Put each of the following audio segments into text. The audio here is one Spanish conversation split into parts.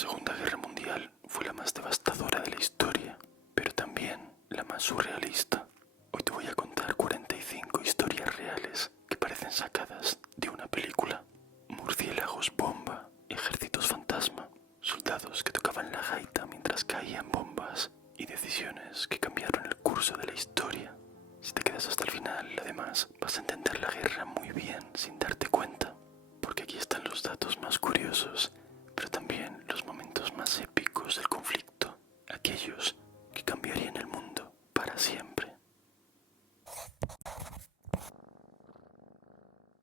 Segunda Guerra Mundial fue la más devastadora de la historia, pero también la más surrealista. Hoy te voy a contar 45 historias reales que parecen sacadas de una película. Murciélagos bomba, ejércitos fantasma, soldados que tocaban la gaita mientras caían bombas y decisiones que cambiaron el curso de la historia. Si te quedas hasta el final, además, vas a entender la guerra muy bien sin darte cuenta, porque aquí están los datos más curiosos, pero también los momentos más épicos del conflicto, aquellos que cambiarían el mundo para siempre.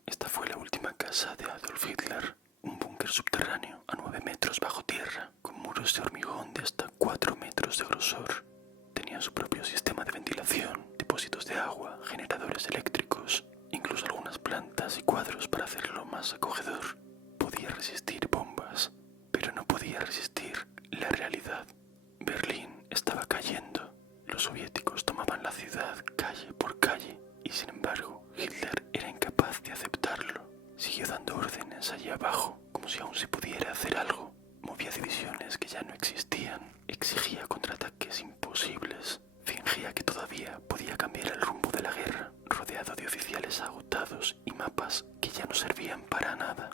Esta fue la última casa de Adolf Hitler, un búnker subterráneo a 9 metros bajo tierra, con muros de hormigón de hasta 4 metros de grosor. Tenía su propio sistema de ventilación, depósitos de agua, generadores eléctricos, incluso algunas plantas y cuadros para hacerlo más acogedor. Podía resistir bombas, pero no podía resistir la realidad. Berlín estaba cayendo. Los soviéticos tomaban la ciudad calle por calle y, sin embargo, Hitler era incapaz de aceptarlo. Siguió dando órdenes allí abajo, como si aún se pudiera hacer algo. Movía divisiones que ya no existían, exigía contraataques imposibles, fingía que todavía podía cambiar el rumbo de la guerra, rodeado de oficiales agotados y mapas que ya no servían para nada.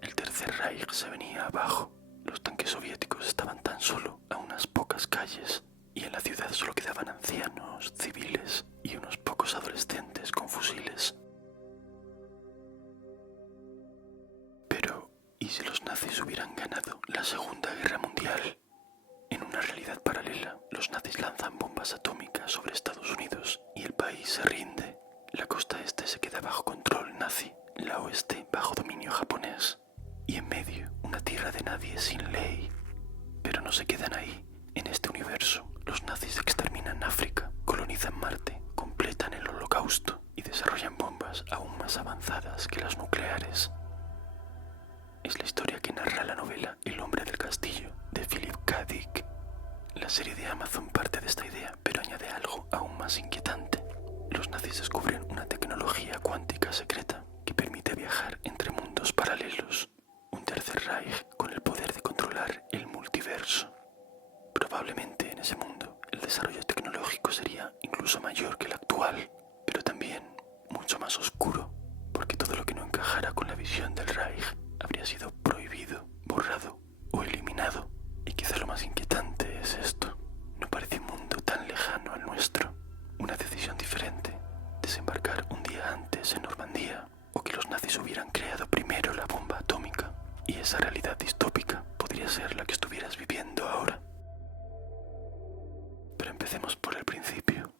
El Tercer Reich se venía abajo. Los tanques soviéticos estaban tan solo a unas pocas calles y en la ciudad solo quedaban ancianos, civiles y unos pocos adolescentes con fusiles. Pero, ¿y si los nazis hubieran ganado la Segunda Guerra Mundial? En una realidad paralela, los nazis lanzan bombas atómicas sobre Estados Unidos y el país se rinde. La costa este se queda bajo control nazi, la oeste bajo dominio japonés. Y en medio, una tierra de nadie sin ley. Pero no se quedan ahí. En este universo, los nazis exterminan África, colonizan Marte, completan el Holocausto y desarrollan bombas aún más avanzadas que las nucleares. Es la historia que narra la novela El hombre del castillo, de Philip K. Dick. La serie de Amazon parte de esta idea, pero añade algo aún más inquietante. Los nazis descubren una tecnología cuántica secreta que permite viajar entre mundos paralelos. Un Tercer Reich con el poder de controlar el multiverso. Probablemente en ese mundo el desarrollo tecnológico sería incluso mayor que el actual, pero también mucho más oscuro, porque todo lo que no encajara con la visión del Reich habría sido prohibido, borrado o eliminado. Y quizá lo más inquietante es esto. No parece un mundo tan lejano al nuestro. Una decisión diferente, desembarcar un día antes en Normandía, o que los nazis hubieran creado primero la bomba atómica, y esa realidad distópica podría ser la que estuvieras viviendo ahora. Pero empecemos por el principio.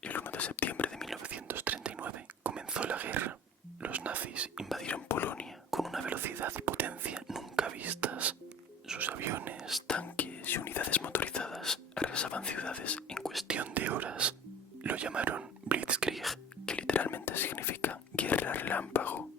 El 1 de septiembre de 1939 comenzó la guerra. Los nazis invadieron Polonia con una velocidad y potencia nunca vistas. Sus aviones, tanques y unidades motorizadas arrasaban ciudades en cuestión de horas. Lo llamaron Blitzkrieg, que literalmente significa guerra relámpago.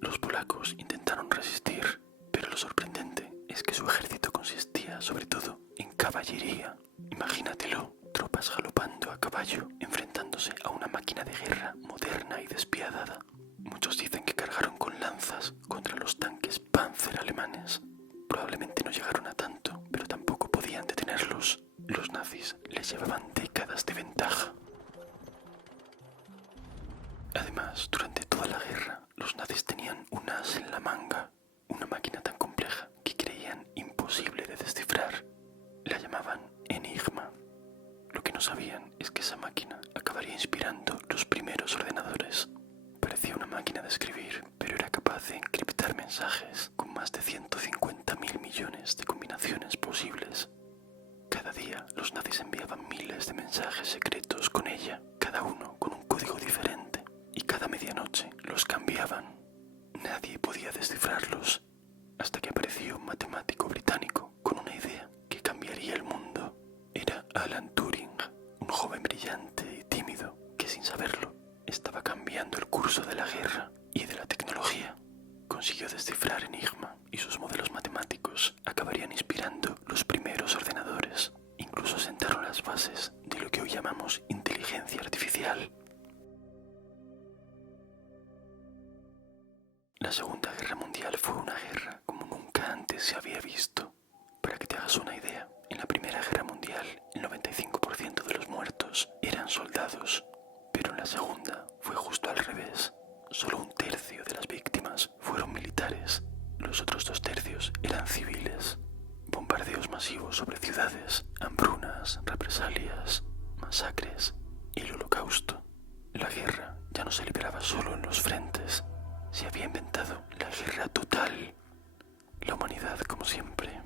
Los polacos intentaron resistir, pero lo sorprendente es que su ejército consistía sobre todo en caballería. Imagínatelo, tropas galopando a caballo, enfrentándose a una máquina de guerra moderna y despiadada. Muchos dicen que cargaron con lanzas contra los tanques Panzer alemanes. Probablemente no llegaron a tanto, pero tampoco podían detenerlos. Los nazis les llevaban décadas de ventaja. Además, durante toda la guerra, los nazis tenían un as en la manga, una máquina tan compleja que creían imposible de descifrar. La llamaban Enigma. Lo que no sabían es que esa máquina acabaría inspirando los primeros ordenadores. Parecía una máquina de escribir, pero era capaz de encriptar mensajes con más de 150.000 millones de combinaciones posibles. Cada día los nazis enviaban miles de mensajes secretos con ella, cada uno con un código diferente, y cada medianoche los cambiaban. Nadie podía descifrarlos, hasta que apareció un matemático británico con una idea que cambiaría el mundo. Era Alan Turing, un joven brillante y tímido que, sin saberlo, estaba cambiando el curso de la guerra y de la tecnología. Consiguió descifrar Enigma y sus modelos matemáticos acabarían inspirando los primeros ordenadores. Incluso sentaron las bases de lo que hoy llamamos inteligencia artificial. La Segunda Guerra Mundial fue una guerra eran civiles. Bombardeos masivos sobre ciudades, hambrunas, represalias, masacres y el holocausto. La guerra ya no se libraba solo en los frentes, se había inventado la guerra total. La humanidad, como siempre,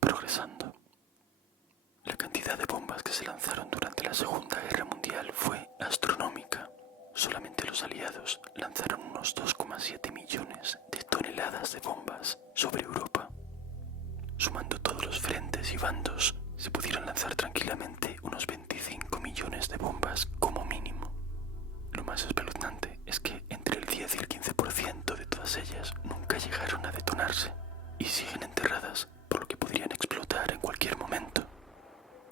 progresando. La cantidad de bombas que se lanzaron durante la Segunda Guerra Mundial fue astronómica. Solamente los aliados lanzaron unos 2,7 millones de toneladas de bombas sobre Europa. Sumando todos los frentes y bandos, se pudieron lanzar tranquilamente unos 25 millones de bombas como mínimo. Lo más espeluznante es que entre el 10 y el 15% de todas ellas nunca llegaron a detonarse y siguen enterradas, por lo que podrían explotar en cualquier momento.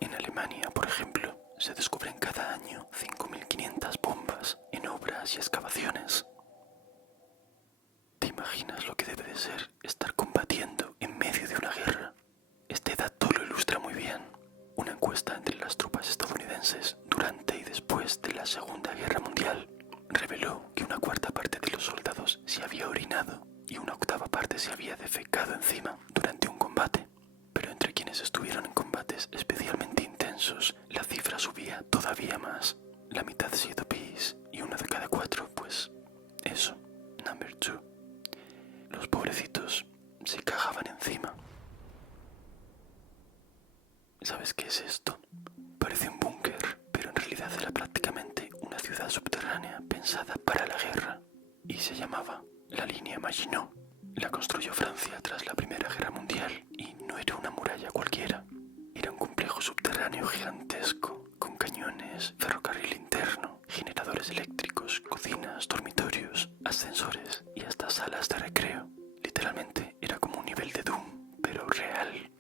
En Alemania, por ejemplo, se descubren cada año 5.500 bombas en obras y excavaciones. ¿Te imaginas lo que debe de ser estar combatiendo en medio de una guerra? Este dato lo ilustra muy bien. Una encuesta entre las tropas estadounidenses durante y después de la Segunda Guerra Mundial reveló que una cuarta parte de los soldados se había orinado y una octava parte se había defecado encima durante un combate. Pero entre quienes estuvieron en combates especialmente intensos, la cifra subía todavía más. La mitad sido pis y uno de cada 4, pues eso, number 2. Los pobrecitos se cagaban encima. ¿Sabes qué es esto? Parece un búnker, pero en realidad era prácticamente una ciudad subterránea pensada para la guerra y se llamaba la Línea Maginot. La construyó Francia tras la Primera Guerra Mundial y no era una muralla cualquiera. Era un complejo subterráneo gigantesco con cañones, ferrocarril interno, generadores eléctricos, cocinas, dormitorios, ascensores y hasta salas de recreo. Literalmente era como un nivel de Doom, pero real.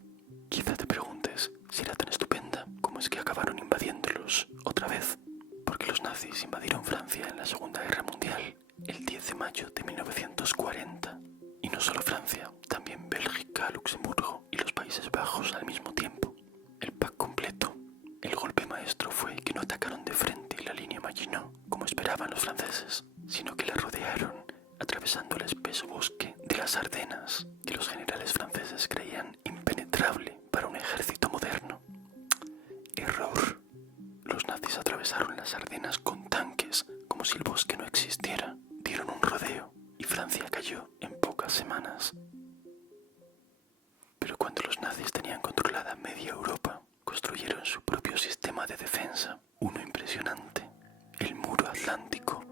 Quizá te preguntes si era tan estupenda como es que acabaron invadiéndolos otra vez, porque los nazis invadieron Francia en la Segunda Guerra Mundial el 10 de mayo de 1940. Y no solo Francia, también Bélgica, Luxemburgo y los Países Bajos al mismo tiempo. El pack completo. El golpe maestro fue que no atacaron de frente la línea Maginot, como esperaban los franceses, sino que la rodearon, atravesando el espeso bosque de las Ardenas, que los generales franceses creían impenetrable para un ejército moderno. Error. Los nazis atravesaron las Ardenas con tanques, como si el bosque no existiera. Dieron un rodeo y Francia cayó en pocas semanas. Pero cuando los nazis tenían controlada media Europa, construyeron su propio sistema de defensa, uno impresionante, el Muro Atlántico,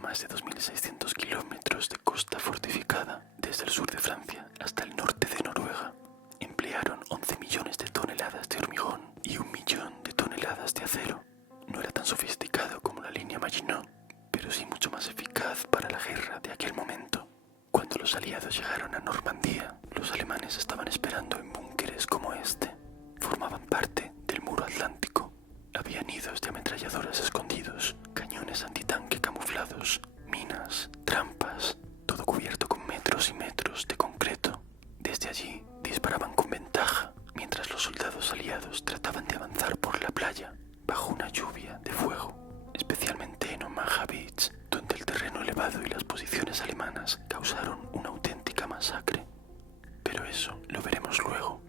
más de 2.600 kilómetros de costa fortificada desde el sur de Francia hasta el norte de Noruega. Emplearon 11 millones de toneladas de hormigón y 1 millón de toneladas de acero. No era tan sofisticado como la línea Maginot, pero sí mucho más eficaz para la guerra de aquel momento. Cuando los aliados llegaron a Normandía, los alemanes estaban esperando en búnkeres como este. Formaban parte del Muro Atlántico. Había nidos de ametralladoras escondidos, cañones antitanque camuflados, minas, trampas, todo cubierto con metros y metros de concreto. Desde allí disparaban con ventaja, mientras los soldados aliados trataban de avanzar por la playa, bajo una lluvia de fuego, especialmente en Omaha Beach, donde el terreno elevado y las posiciones alemanas causaron una auténtica masacre. Pero eso lo veremos luego.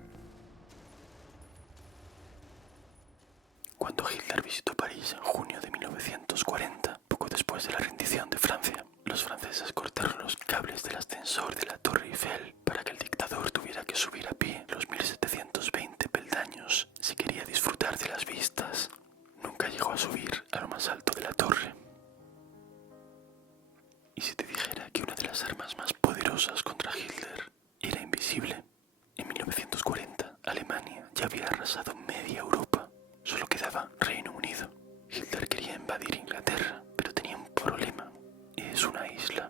Cuando Hitler visitó París en junio de 1940, poco después de la rendición de Francia, los franceses cortaron los cables del ascensor de la Torre Eiffel para que el dictador tuviera que subir a pie los 1720 peldaños si quería disfrutar de las vistas. Nunca llegó a subir a lo más alto de la torre. ¿Y si te dijera que una de las armas más poderosas contra Hitler era invisible? En 1940, Alemania ya había arrasado media Europa. Solo quedaba Reino Unido. Hitler quería invadir Inglaterra, pero tenía un problema. Es una isla.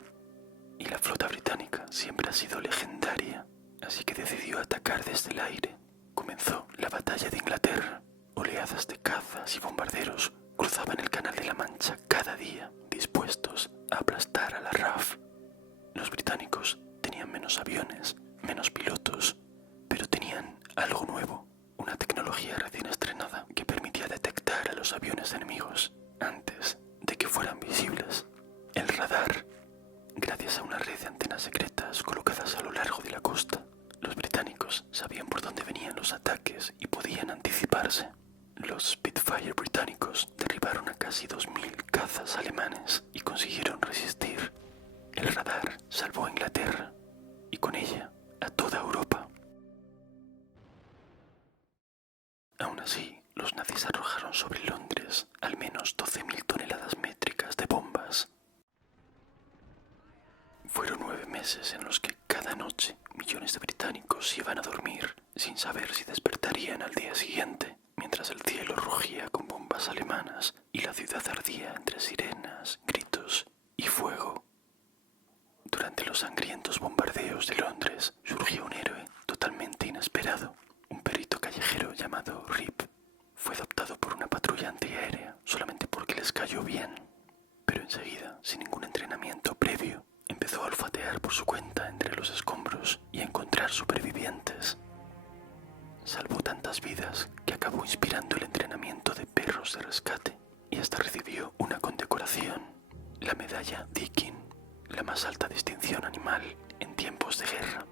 Y la flota británica siempre ha sido legendaria, así que decidió atacar desde el aire. Comenzó la batalla de Inglaterra. Oleadas de cazas y bombarderos cruzaban el Canal de la Mancha cada día, dispuestos a aplastar a la RAF. Los británicos tenían menos aviones, menos pilotos, pero tenían algo nuevo, una tecnología recién estrenada que permitía detectar a los aviones enemigos antes de que fueran visibles. El radar. Gracias a una red de antenas secretas colocadas a lo largo de la costa, los británicos lanzaron sobre Londres al menos 12.000 toneladas métricas de bombas. Fueron 9 meses en los que cada noche millones de británicos iban a dormir sin saber si despertarían al día siguiente, mientras el cielo rugía con bombas alemanas y la ciudad ardía entre sirenas, gritos y fuego. Durante los sangrientos bombardeos de Londres surgió un héroe totalmente inesperado, un perito callejero llamado Rip. Fue adoptado por una patrulla antiaérea solamente porque les cayó bien, pero enseguida, sin ningún entrenamiento previo, empezó a olfatear por su cuenta entre los escombros y a encontrar supervivientes. Salvó tantas vidas que acabó inspirando el entrenamiento de perros de rescate y hasta recibió una condecoración, la medalla Deakin, la más alta distinción animal en tiempos de guerra.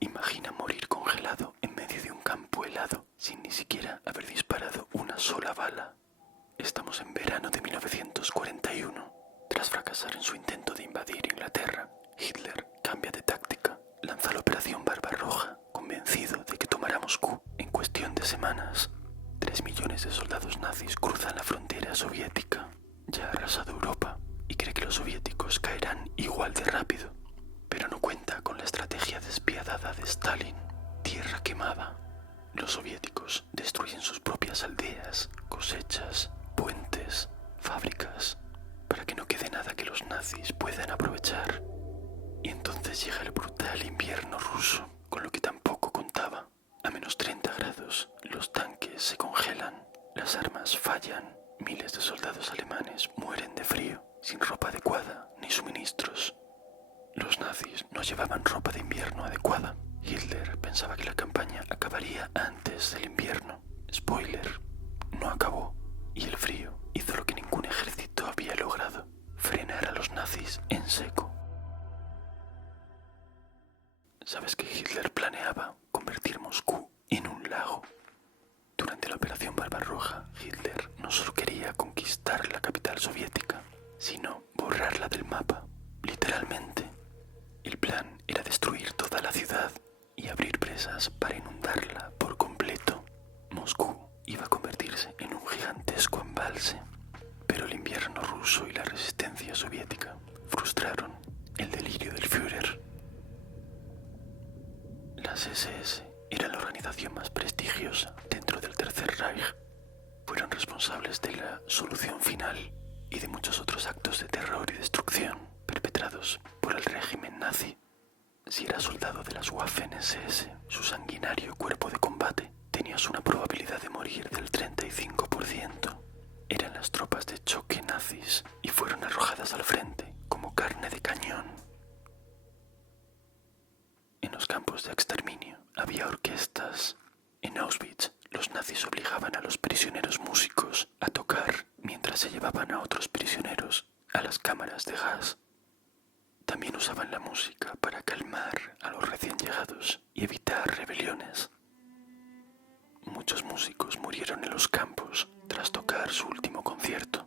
Imagina morir congelado en medio de un campo helado sin ni siquiera haber disparado una sola bala. Estamos en verano de 1941. Tras fracasar en su intento de invadir Inglaterra, Hitler cambia de táctica, lanza la Operación Barbarroja, convencido de que tomará Moscú en cuestión de semanas. 3 millones de soldados nazis cruzan la frontera soviética. Ya ha arrasado Europa y cree que los soviéticos caerán igual de rápido. Pero no cuenta con la estrategia despiadada de Stalin. Tierra quemada. Los soviéticos destruyen sus propias aldeas, cosechas, puentes, fábricas, para que no quede nada que los nazis puedan aprovechar. Y entonces llega el brutal invierno ruso, con lo que tampoco contaba. A menos 30 grados, los tanques se congelan, las armas fallan, miles de soldados alemanes mueren de frío, sin ropa adecuada ni suministros. Los nazis no llevaban ropa de invierno adecuada. Hitler pensaba que la campaña acabaría antes del invierno. Spoiler, no acabó. Y el frío hizo lo que ningún ejército había logrado: frenar a los nazis en seco. ¿Sabes que Hitler planeaba convertir Moscú en un lago? Durante la Operación Barbarroja, Hitler no solo quería conquistar la capital soviética, sino borrarla del mapa, literalmente. El plan era destruir toda la ciudad y abrir presas para inundarla por completo. Moscú iba a convertirse en un gigantesco embalse, pero el invierno ruso y la resistencia soviética frustraron el delirio del Führer. Las SS eran la organización más prestigiosa dentro del Tercer Reich. Fueron responsables de la solución final y de muchos otros actos de terror y destrucción perpetrados por el régimen nazi. Si eras soldado de las Waffen-SS, su sanguinario cuerpo de combate, tenías una probabilidad de morir del 35%. Eran las tropas de choque nazis y fueron arrojadas al frente como carne de cañón. En los campos de exterminio había orquestas. En Auschwitz, los nazis obligaban a los prisioneros músicos a tocar mientras se llevaban a otros prisioneros a las cámaras de gas. También usaban la música para calmar a los recién llegados y evitar rebeliones. Muchos músicos murieron en los campos tras tocar su último concierto.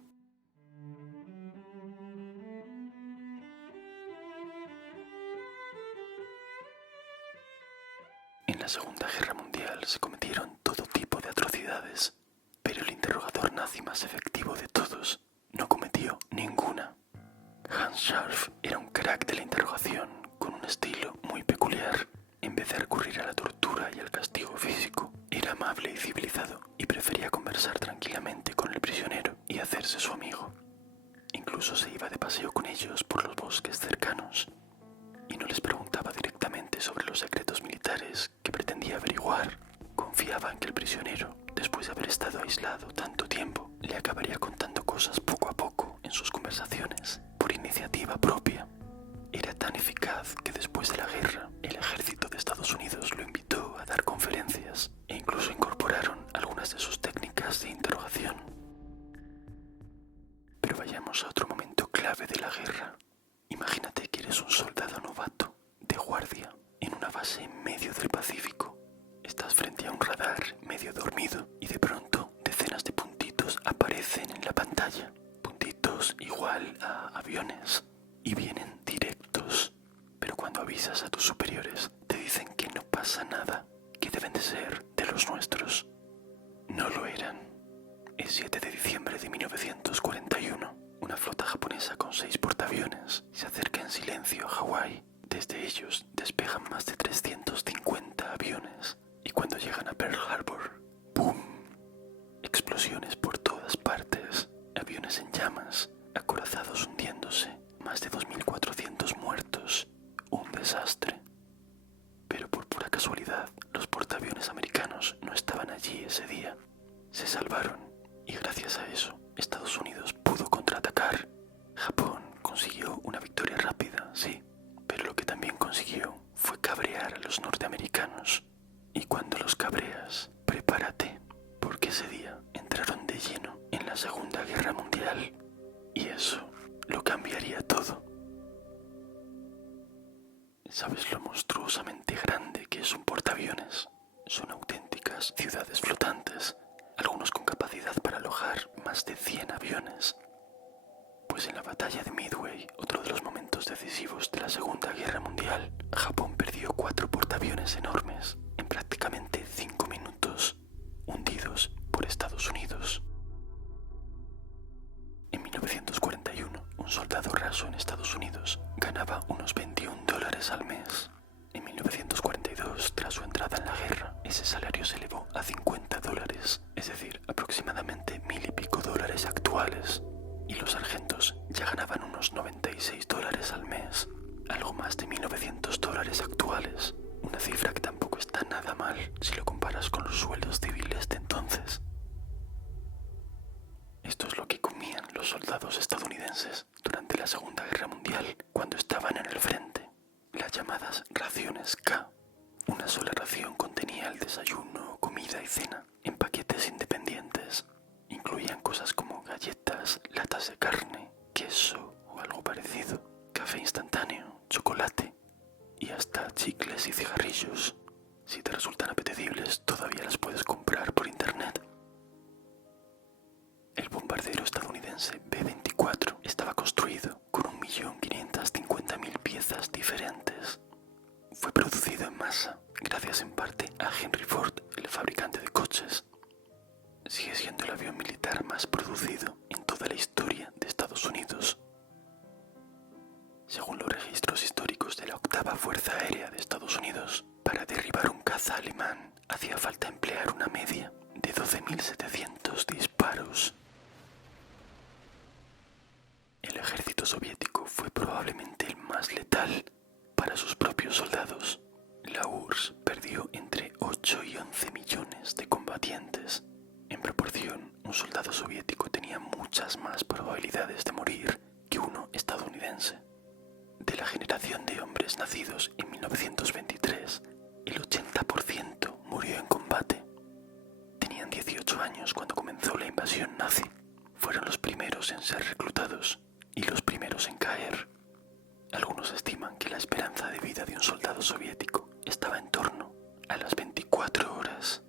En la Segunda Guerra Mundial se cometieron todo tipo de atrocidades, pero el interrogador nazi más efectivo de todos no cometió ninguna. Hans Scharf era un crack de la interrogación con un estilo muy peculiar. En vez de recurrir a la tortura y al castigo físico, era amable y civilizado y prefería conversar tranquilamente con el prisionero y hacerse su amigo. Incluso se iba de paseo con ellos por los bosques cercanos y no les preguntaba directamente sobre los secretos militares que pretendía averiguar. Confiaba en que el prisionero, después de haber estado aislado tanto tiempo, le acabaría contando cosas poco a poco en sus conversaciones, por iniciativa propia. Era tan eficaz que después de la guerra, el ejército de Estados Unidos lo invitó a dar conferencias e incluso incorporaron algunas de sus técnicas de interrogación. Pero vayamos a otro momento clave de la guerra. Imagínate que eres un soldado novato, de guardia, en una base en medio del Pacífico. Estás frente a un radar medio dormido y de pronto decenas de puntitos aparecen en la pantalla. Puntitos igual a aviones y vienen directos. Pero cuando avisas a tus superiores te dicen pasa nada, que deben de ser de los nuestros. No lo eran. El 7 de diciembre de 1941, una flota japonesa con 6 portaaviones se acerca en silencio a Hawái. Desde ellos despejan más de 350 aviones y cuando llegan a Pearl Harbor, ¡pum! Explosiones por todas partes, aviones en llamas, acorazados hundiéndose, más de 2.400 muertos, un desastre. Pero por pura casualidad, los portaaviones americanos no estaban allí ese día. Se salvaron y gracias a eso, Estados Unidos pudo contraatacar. Japón consiguió una victoria rápida, sí, pero lo que también consiguió fue cabrear a los norteamericanos. Y cuando los cabreas, prepárate, porque ese día entraron de lleno en la Segunda Guerra Mundial y eso lo cambiaría todo. ¿Sabes lo monstruosamente grande que es un portaaviones? Son auténticas ciudades flotantes, algunos con capacidad para alojar más de 100 aviones. Pues en la batalla de Midway, otro de los momentos decisivos de la Segunda Guerra Mundial, Japón perdió 4 portaaviones enormes en prácticamente 5 minutos, hundidos por Estados Unidos. En 1941, un soldado raso en Estados Unidos ganaba unos $21 al mes. En 1942, tras su entrada en la guerra, ese salario se elevó a $50, es decir, aproximadamente $1,000 y pico actuales. Y los sargentos ya ganaban unos $96 al mes, algo más de $1,900 actuales, una cifra que tampoco está nada mal si lo comparas con los sueldos civiles de entonces. Esto es lo que comían los soldados estadounidenses durante la Segunda Guerra Mundial cuando estaban en el frente, las llamadas raciones K. Una sola ración contenía el desayuno, comida y cena en paquetes independientes. Incluían cosas como galletas, latas de carne, queso o algo parecido, café instantáneo, chocolate y hasta chicles y cigarrillos. Si te resultan apetecibles, todavía las puedes comprar por internet. El bombardero estadounidense B-24 estaba construido con 1.550.000 piezas diferentes. Fue producido en masa, gracias en parte a Henry Ford, el fabricante de coches. Sigue siendo el avión militar más producido en toda la historia de Estados Unidos. Según los registros históricos de la Octava Fuerza Aérea de Estados Unidos, para derribar un caza alemán hacía falta emplear una media de 12.700 disparos. El ejército soviético fue probablemente el más letal para sus propios soldados. La URSS perdió entre 8 y 11 millones de combatientes. En proporción, un soldado soviético tenía muchas más probabilidades de morir que uno estadounidense. De la generación de hombres nacidos en 1923, el 80% murió en combate. Tenían 18 años cuando comenzó la invasión nazi. Fueron los primeros en ser reclutados y los primeros en caer. Algunos estiman que la esperanza de vida de un soldado soviético estaba en torno a las 24 horas.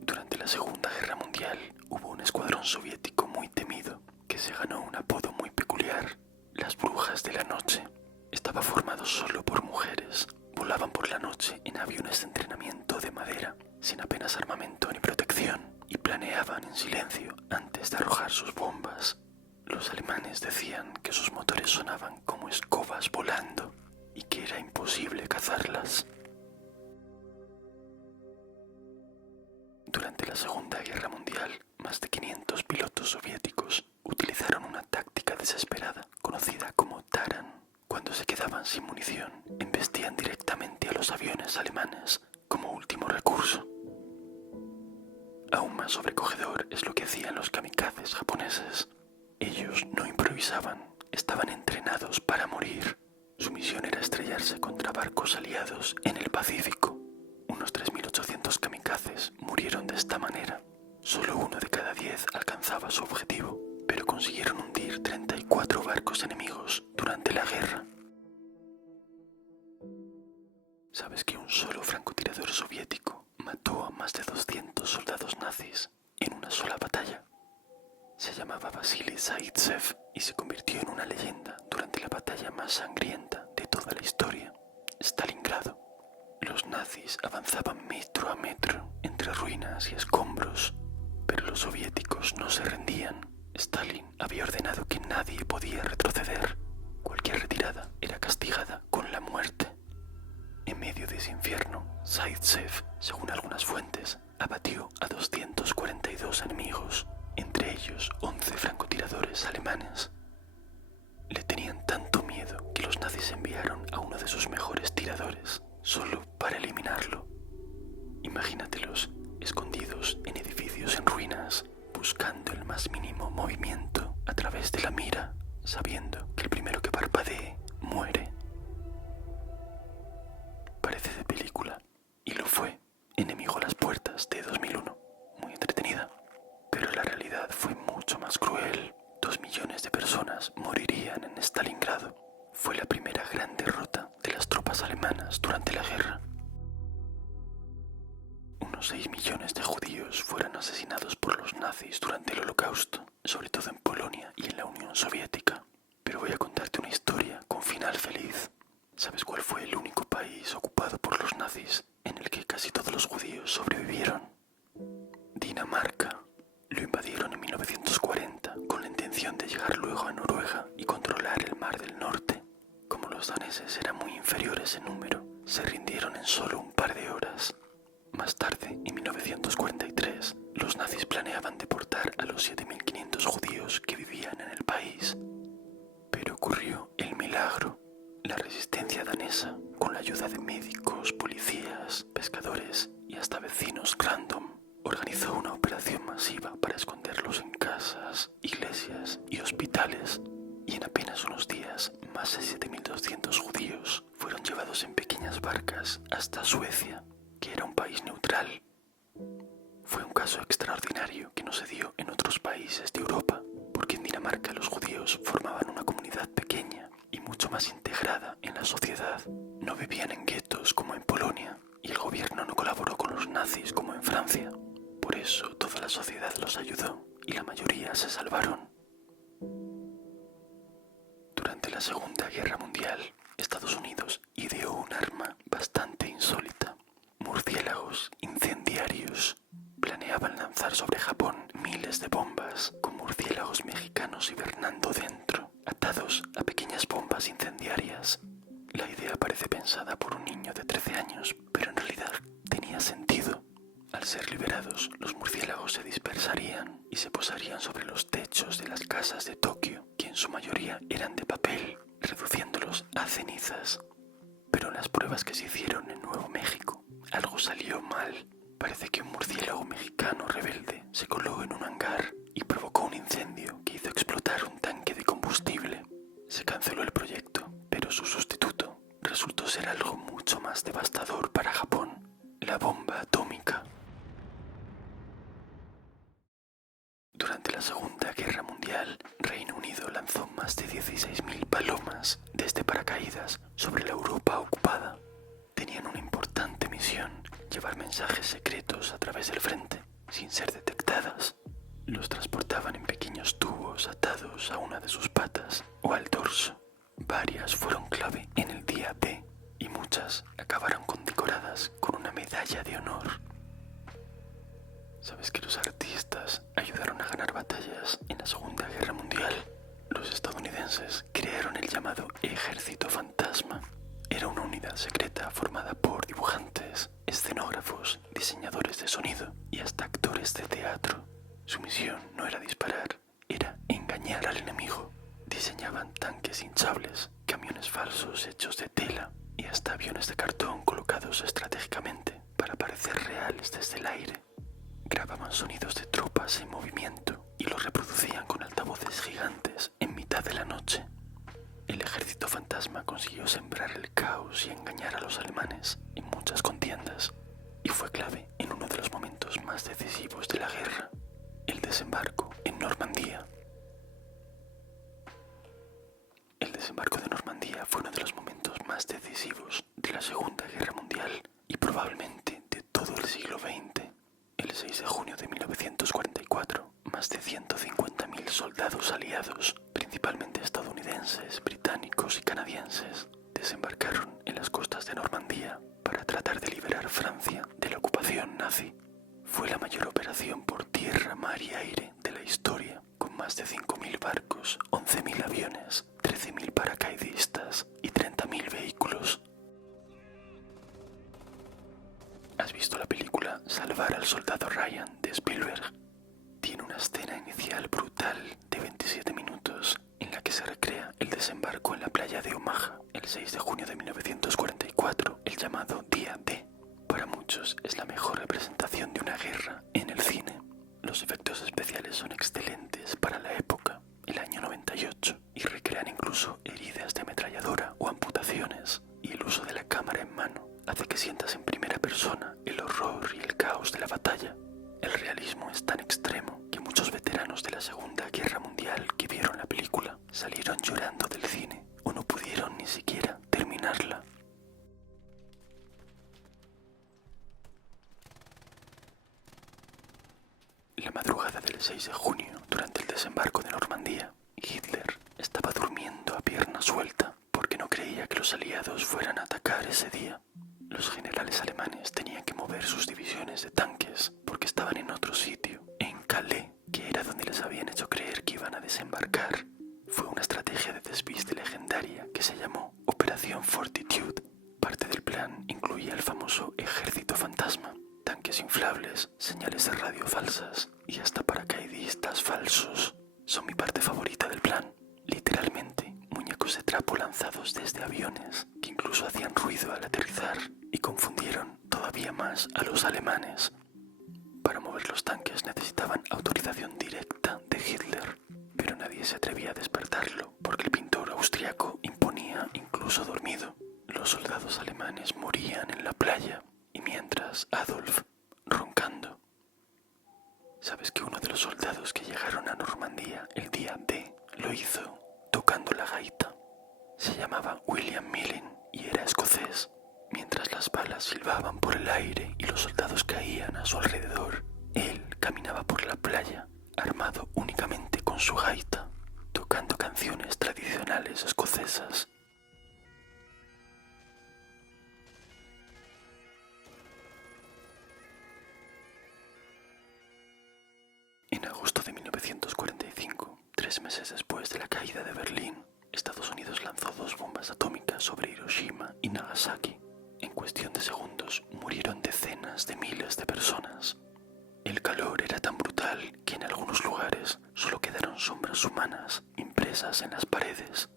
Durante la Segunda Guerra Mundial hubo un escuadrón soviético muy temido que se ganó un apodo muy peculiar, las Brujas de la Noche. Estaba formado solo por mujeres. Volaban por la noche en aviones de entrenamiento de madera, sin apenas armamento ni protección, y planeaban en silencio antes de arrojar sus bombas. Los alemanes decían que sus motores sonaban como escobas volando y que era imposible cazarlas. Durante la Segunda Guerra Mundial, más de 500 pilotos soviéticos utilizaron una táctica desesperada conocida como Taran. Cuando se quedaban sin munición, embestían directamente a los aviones alemanes como último recurso. Aún más sobrecogedor es lo que hacían los kamikazes japoneses. Ellos no improvisaban, estaban entrenados para morir. Su misión era estrellarse contra barcos aliados en el Pacífico. Unos 3.800 kamikazes murieron de esta manera. Solo 1 de cada 10 alcanzaba su objetivo, pero consiguieron hundir 34 barcos enemigos durante la guerra. ¿Sabes que un solo francotirador soviético mató a más de 200 soldados nazis en una sola batalla? Se llamaba Vasily Zaitsev y se convirtió en una leyenda durante la batalla más sangrienta de toda la historia, Stalingrado. Los nazis avanzaban metro a metro entre ruinas y escombros, pero los soviéticos no se rendían. Stalin había ordenado que nadie podía retroceder. Cualquier retirada era castigada con la muerte. En medio de ese infierno, Zaitsev, según algunas fuentes, abatió a 242 enemigos, entre ellos 11 francotiradores alemanes. Le tenían tanto miedo que los nazis enviaron a uno de sus mejores tiradores, solo para eliminarlo. Imagínatelos, escondidos en edificios en ruinas, buscando el más mínimo movimiento a través de la mira, sabiendo que el primero que parpadee muere. Parece de película, y lo fue. Enemigo a las puertas de 2001, muy entretenida. Pero la realidad fue mucho más cruel. 2 millones de personas morirían en Stalingrado. Fue la primera gran derrota de las tropas alemanas durante la guerra. Unos 6 millones de judíos fueron asesinados por los nazis durante el Holocausto, sobre todo en Polonia y en la Unión Soviética. Pero voy a contarte una historia con final feliz. ¿Sabes cuál fue el único país ocupado por los nazis en el que casi todos los judíos sobrevivieron? Dinamarca. Lo invadieron en 1940 con la intención de llegar luego a Noruega y controlar el Mar del Norte. Como los daneses eran muy inferiores en número, se rindieron en solo un par de horas. Más tarde, en 1943, los nazis planeaban deportar a los 7.500 judíos que vivían en el país. Pero ocurrió el milagro. La resistencia danesa, con la ayuda de médicos, policías, pescadores y hasta vecinos random, organizó una operación masiva para esconderlos en casas, iglesias y hospitales. Y en apenas unos días, más de 7.200 judíos fueron llevados en pequeñas barcas hasta Suecia, que era un país neutral. Fue un caso extraordinario que no se dio en otros países de Europa, porque en Dinamarca los judíos formaban una comunidad pequeña y mucho más integrada en la sociedad. No vivían en guetos como en Polonia, y el gobierno no colaboró con los nazis como en Francia. Por eso toda la sociedad los ayudó y la mayoría se salvaron. Durante la Segunda Guerra Mundial, Estados Unidos ideó un arma bastante insólita: murciélagos incendiarios. Planeaban lanzar sobre Japón miles de bombas con murciélagos mexicanos hibernando dentro, atados a pequeñas bombas incendiarias. La idea parece pensada por un niño de 13 años, pero en realidad tenía sentido. Al ser liberados, los murciélagos se dispersarían y se posarían sobre los techos de las casas de Tokio, que en su mayoría eran de papel, reduciéndolos a cenizas. Pero en las pruebas que se hicieron en Nuevo México, algo salió mal. Parece que un murciélago mexicano rebelde se coló en un hangar y provocó un incendio que hizo explotar un tanque de combustible. Se canceló el proyecto, pero su sustituto resultó ser algo mucho más devastador para Japón: la bomba atómica. Durante la Segunda Guerra Mundial, Reino Unido lanzó más de 16.000 palomas desde paracaídas sobre la Europa ocupada. Tenían una importante misión: llevar mensajes secretos a través del frente, sin ser detectadas. Los transportaban en pequeños tubos atados a una de sus patas o al dorso. Varias fueron clave en el día D y muchas acabaron condecoradas con una medalla de honor. ¿Sabes que los artistas ayudaron a ganar batallas en la Segunda Guerra Mundial? Los estadounidenses crearon el llamado Ejército Fantasma. Era una unidad secreta formada por dibujantes, escenógrafos, diseñadores de sonido y hasta actores de teatro. Su misión no era disparar, era engañar al enemigo. Diseñaban tanques hinchables, camiones falsos hechos de tela y hasta aviones de cartón colocados estratégicamente para parecer reales desde el aire. Grababan sonidos de tropas en movimiento y los reproducían con altavoces gigantes en mitad de la noche. El Ejército Fantasma consiguió sembrar el caos y engañar a los alemanes en muchas contiendas, y fue clave en uno de los momentos más decisivos de la guerra: el desembarco en Normandía. El desembarco de Normandía fue uno de los momentos más decisivos de la Segunda Guerra Mundial y probablemente de todo el siglo XX. El 6 de junio de 1944, más de 150.000 soldados aliados, principalmente estadounidenses, británicos y canadienses, desembarcaron en las costas de Normandía para tratar se recrea el desembarco en la playa de Omaha el 6 de junio de 1944, el llamado Día D. Para muchos es la mejor representación de una guerra en el cine. Los efectos especiales son excelentes para la época, el año 98, y recrean incluso heridas de ametralladora o amputaciones, y el uso de la cámara en mano hace que sientas en primera persona el horror y el caos de la batalla. El realismo es tan extremo que muchos veteranos de la Segunda Guerra Mundial que vieron la película salieron llorando del cine o no pudieron ni siquiera terminarla. La madrugada del 6 de junio, durante el desembarco de Normandía, Hitler estaba durmiendo a pierna suelta porque no creía que los aliados fueran a atacar ese día. Los generales alemanes tenían que mover sus divisiones de tanques porque estaban en otro sitio, en Calais, que era donde les habían hecho creer que iban a desembarcar. Fue una estrategia de despiste legendaria que se llamó Operación Fortitude. Parte del plan incluía el famoso Ejército Fantasma, tanques inflables, señales de radio falsas y hasta paracaidistas falsos. Son mi parte favorita del plan. Literalmente, muñecos de trapo lanzados desde aviones que incluso hacían ruido al aterrizar y confundieron todavía más a los alemanes. Para mover los tanques necesitaban autorización directa de Hitler, pero nadie se atrevía a despertarlo porque el pintor austriaco imponía incluso dormido. Los soldados alemanes morían en la playa y mientras Adolf, roncando. ¿Sabes que uno de los soldados que llegaron a Normandía el día D lo hizo tocando la gaita? Se llamaba William Millin y era escocés. Mientras las balas silbaban por el aire y los soldados caían a su alrededor, él caminaba por la playa, armado únicamente con su gaita, tocando canciones tradicionales escocesas. En agosto de 1945, 3 meses después de la caída de Berlín, Estados Unidos lanzó 2 bombas atómicas sobre Hiroshima y Nagasaki. En cuestión de segundos murieron decenas de miles de personas. El calor era tan brutal que en algunos lugares solo quedaron sombras humanas impresas en las paredes.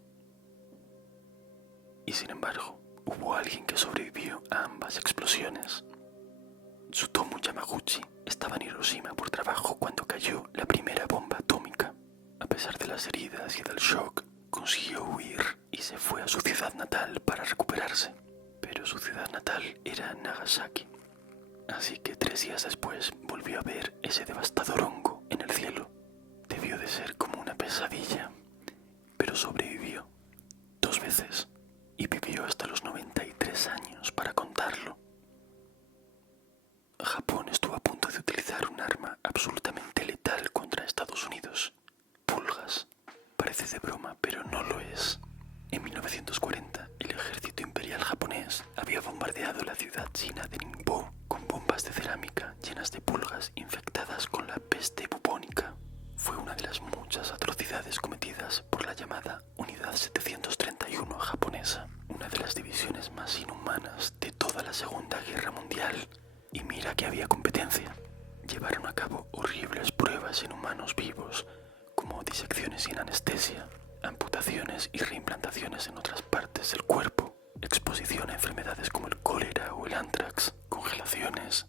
Y sin embargo, hubo alguien que sobrevivió a ambas explosiones. Tsutomu Yamaguchi estaba en Hiroshima por trabajo cuando cayó la primera bomba atómica. A pesar de las heridas y del shock, consiguió huir y se fue a su ciudad natal para recuperarse. Pero su ciudad natal era Nagasaki. Así que 3 días después volvió a ver ese devastador hongo en el cielo. Debió de ser como una pesadilla, pero sobrevivió 2 veces y vivió hasta los 93 años para contarlo. Japón estuvo a punto de utilizar un arma absolutamente letal contra Estados Unidos. Pulgas. Parece de broma, pero no lo es. En 1940, el ejército imperial japonés había bombardeado la ciudad china de Ningbo con bombas de cerámica llenas de pulgas infectadas con la peste bubónica. Fue una de las muchas atrocidades cometidas por la llamada Unidad 731 japonesa, una de las divisiones más inhumanas de toda la Segunda Guerra Mundial. Y mira que había competencia. Llevaron a cabo horribles pruebas en humanos vivos, como disecciones sin anestesia, amputaciones y reimplantaciones en otras partes del cuerpo, exposición a enfermedades como el cólera o el ántrax, congelaciones,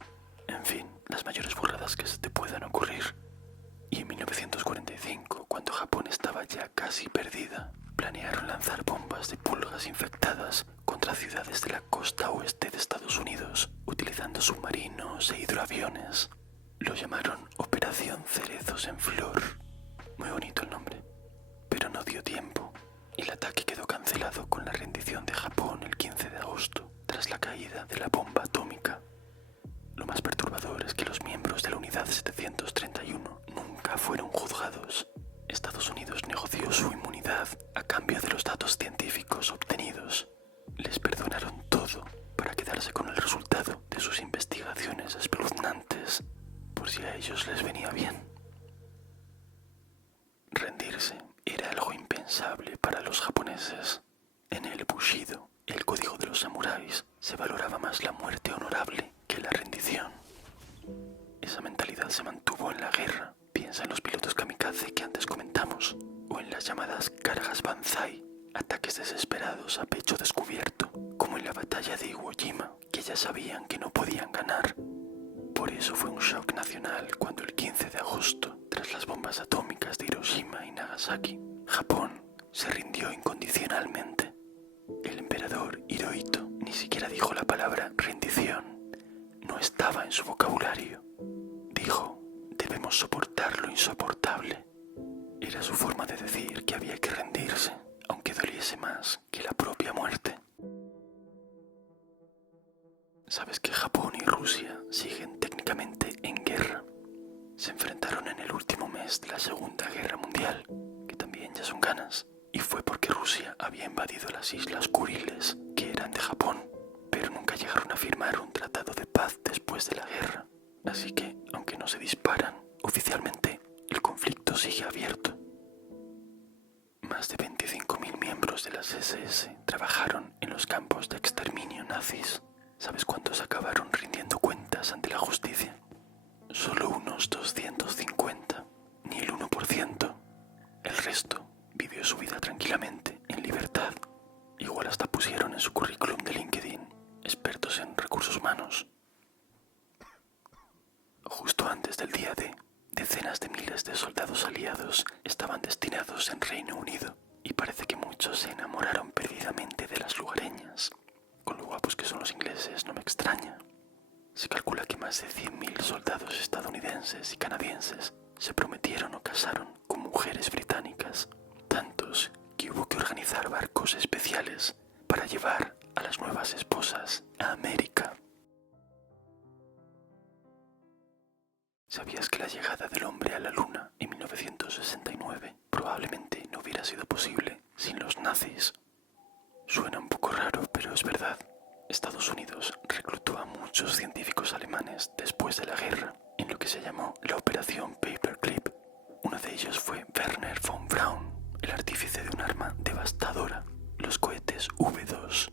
en fin, las mayores burradas que se te puedan ocurrir. Y en 1945, cuando Japón estaba ya casi perdida, planearon lanzar bombas de pulgas infectadas contra ciudades de la costa oeste de Estados Unidos, utilizando submarinos e hidroaviones. Lo llamaron Operación Cerezos en Flor. Muy bonito el nombre. Pero no dio tiempo. El ataque quedó cancelado con la rendición de Japón el 15 de agosto, tras la caída de la bomba atómica. Lo más perturbador es que los miembros de la Unidad 731 nunca fueron juzgados. Estados Unidos negoció su inmunidad a cambio de los datos científicos obtenidos. Les perdonaron todo para quedarse con el resultado de sus investigaciones espeluznantes, por si a ellos les venía bien. Rendirse era algo impensable para los japoneses. En el Bushido, el código de los samuráis, se valoraba más la muerte honorable que la rendición. Esa mentalidad se mantuvo en la guerra. Piensa en los pilotos kamikaze que antes comentamos, o en las llamadas cargas Banzai, ataques desesperados a pecho descubierto, como en la batalla de Iwo Jima, que ya sabían que no podían ganar. Por eso fue un shock nacional cuando el 15 de agosto, tras las bombas atómicas de Hiroshima y Nagasaki, Japón se rindió incondicionalmente. El emperador Hirohito ni siquiera dijo la palabra rendición. No estaba en su vocabulario. Dijo, debemos soportar lo insoportable. Era su forma de decir que había que rendirse, aunque doliese más que la propia muerte. ¿Sabes que Japón y Rusia siguen técnicamente en guerra? Se enfrentaron en el último mes de la Segunda Guerra Mundial, que también ya son ganas, y fue porque Rusia había invadido las Islas Kuriles, que eran de Japón, pero nunca llegaron a firmar un tratado de paz después de la guerra. Así que, aunque no se disparan, oficialmente el conflicto sigue abierto. Más de 25.000 miembros de las SS trabajaron en los campos de exterminio nazis. ¿Sabes cuántos acabaron rindiendo cuentas ante la justicia? Solo unos 250, ni el 1%. El resto vivió su vida tranquilamente, en libertad. Igual hasta pusieron en su currículum de LinkedIn, expertos en recursos humanos. Justo antes del día D, decenas de miles de soldados aliados estaban destinados en Reino Unido y parece que muchos se enamoraron perdidamente de las lugareñas. Con lo guapos que son los ingleses no me extraña. Se calcula que más de 100.000 soldados estadounidenses y canadienses se prometieron o casaron con mujeres británicas, tantos que hubo que organizar barcos especiales para llevar a las nuevas esposas a América. ¿Sabías que la llegada del hombre a la Luna en 1969 probablemente no hubiera sido posible sin los nazis? Suena un poco raro, pero es verdad. Estados Unidos reclutó a muchos científicos alemanes después de la guerra en lo que se llamó la Operación Paperclip. Uno de ellos fue Werner von Braun, el artífice de un arma devastadora, los cohetes V2.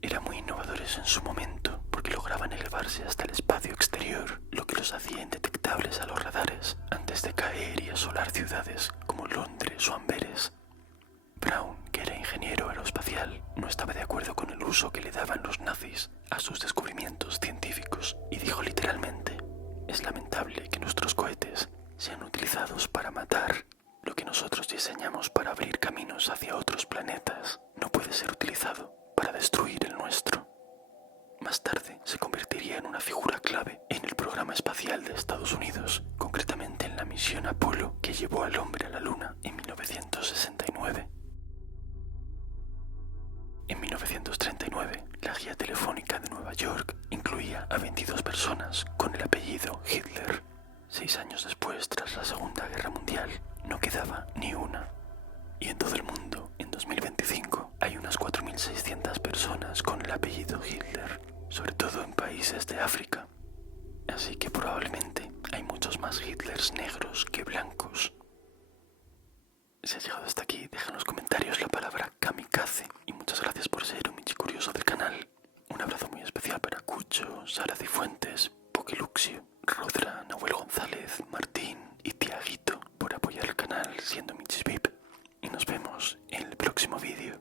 Eran muy innovadores en su momento porque lograban elevarse hasta el espacio exterior, lo que los hacía indetectables a los radares antes de caer y asolar ciudades como Londres o Amberes. Braun, que era ingeniero aeroespacial, no estaba de acuerdo con el uso que le daban los nazis a sus descubrimientos científicos y dijo literalmente: es lamentable que nuestros cohetes sean utilizados para matar. Lo que nosotros diseñamos para abrir caminos hacia otros planetas no puede ser utilizado para destruir el nuestro. Más tarde se convertiría en una figura clave en el programa espacial de Estados Unidos, concretamente en la misión Apolo que llevó al hombre a la Luna en 1969. En 1939, la guía telefónica de Nueva York incluía a 22 personas con el apellido Hitler. 6 años después, tras la Segunda Guerra Mundial, no quedaba ni una. Y en todo el mundo, en 2025, hay unas 4.600 personas con el apellido Hitler, sobre todo en países de África. Así que probablemente hay muchos más Hitlers negros que blancos. Si has llegado hasta aquí, deja en los comentarios la palabra kamikaze y muchas gracias por ser un michicurioso del canal. Un abrazo muy especial para Cucho, Sara Cifuentes, Pokeluxio, Rodra, Nahuel González, Martín y Tiaguito por apoyar el canal siendo Michis VIP. Y nos vemos en el próximo vídeo.